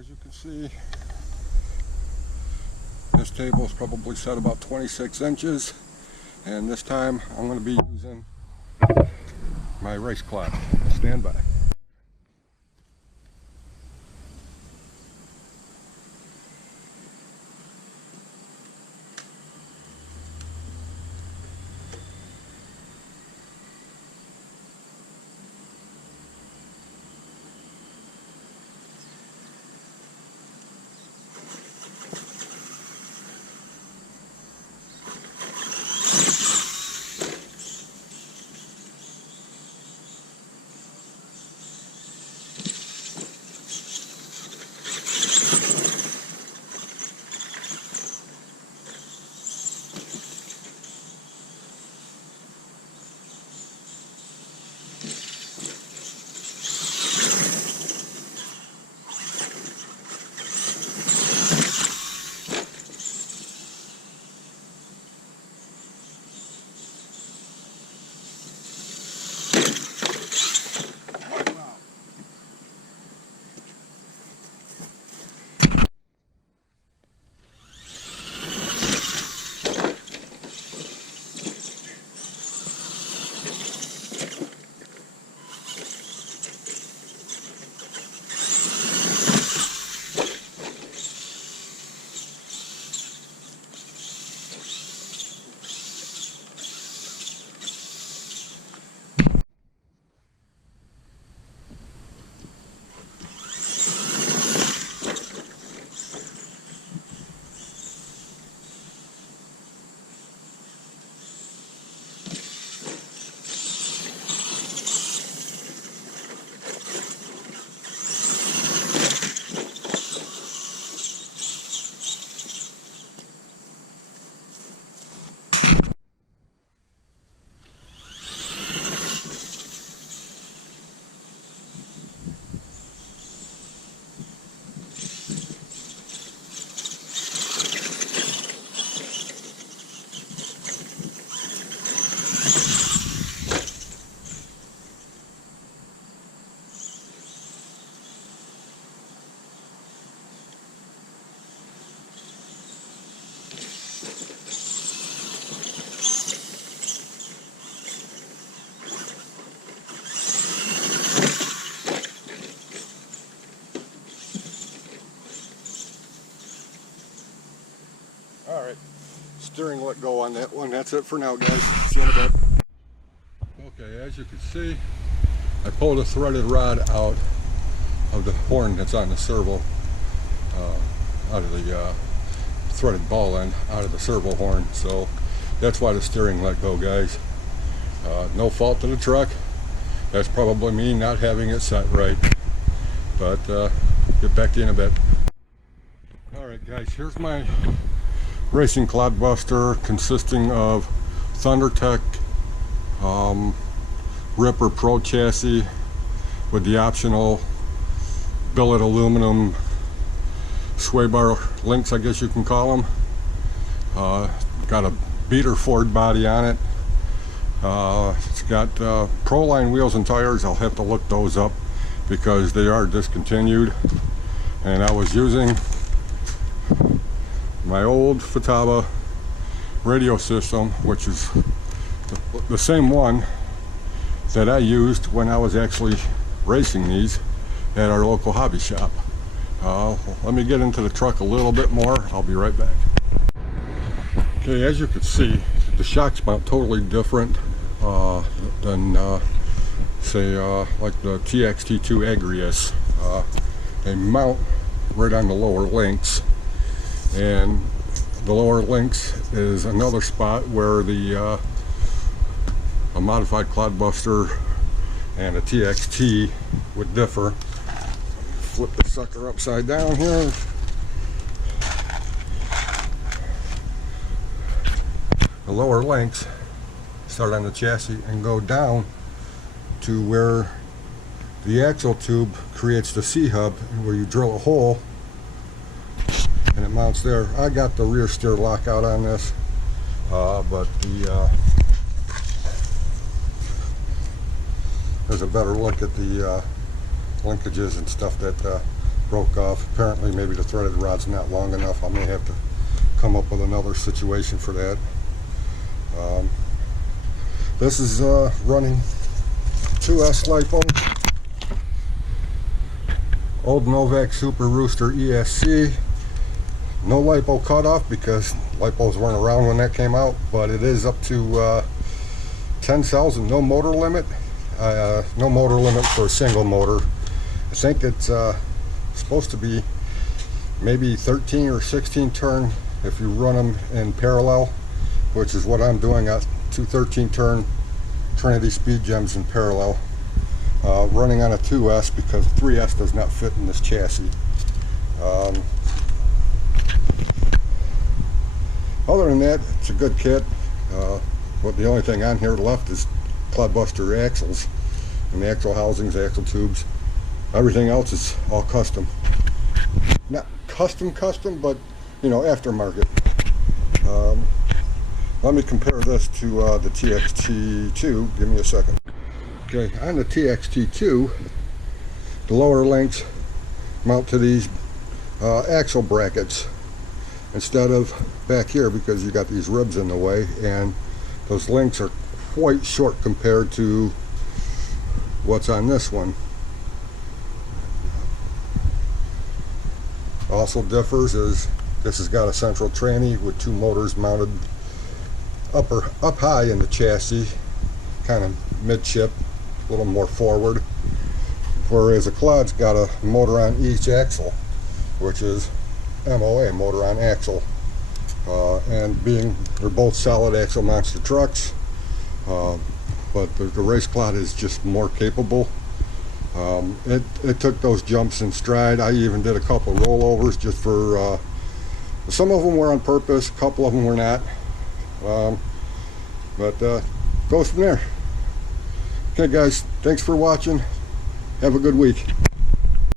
as you can see, this table is probably set about 26 inches, and this time I'm going to be using my Race Clod. Stand by. Alright, steering let go on that one. That's it for now, guys. See you in a bit. Okay, as you can see, I pulled a threaded rod out of the horn that's on the servo, out of the threaded ball end, out of the servo horn. So that's why the steering let go, guys. No fault to the truck. That's probably me not having it set right. But get back to you in a bit. Alright, guys, here's my racing clodbuster consisting of ThunderTech Ripper Pro chassis with the optional billet aluminum sway bar links, I guess you can call them. Got a beater Ford body on it. It's got Proline wheels and tires. I'll have to look those up because they are discontinued, and I was using my old Futaba radio system, which is the same one that I used when I was actually racing these at our local hobby shop. Let me get into the truck a little bit more. I'll be right back. Okay, as you can see, the shocks mount totally different than say like the TXT-2 Agrios. They mount right on the lower links, and the lower links is another spot where the a modified clodbuster and a TXT would differ. Flip the sucker upside down here. The lower links start on the chassis and go down to where the axle tube creates the C-hub, where you drill a hole and it mounts there. I got the rear steer lockout on this, but there's a better look at the linkages and stuff that broke off. Apparently maybe the threaded rod's not long enough. I may have to come up with another situation for that. This is running 2S Lipo, old Novak Super Rooster ESC. No Lipo cutoff because Lipos weren't around when that came out, but it is up to 10 cells and no motor limit. No motor limit for a single motor. I think it's supposed to be maybe 13 or 16 turn if you run them in parallel, which is what I'm doing. At two 13-turn Trinity speed gems in parallel, running on a 2S because 3S does not fit in this chassis. Other than that, it's a good kit. But the only thing on here left is clodbuster axles and the axle housings, axle tubes. Everything else is all custom. Not custom, but you know, aftermarket. Let me compare this to the TXT-2. Give me a second. Okay, on the TXT-2, the lower links mount to these axle brackets instead of back here because you got these ribs in the way, and those links are quite short compared to what's on this one. Also differs is this has got a central tranny with two motors mounted up high in the chassis, kind of midship, a little more forward, whereas a Clod's got a motor on each axle, which is MOA, motor on axle. And being they're both solid axle monster trucks, but the Race Clod is just more capable. It took those jumps in stride. I even did a couple of rollovers just for some of them were on purpose, a couple of them were not, but goes from there. Okay guys, thanks for watching. Have a good week.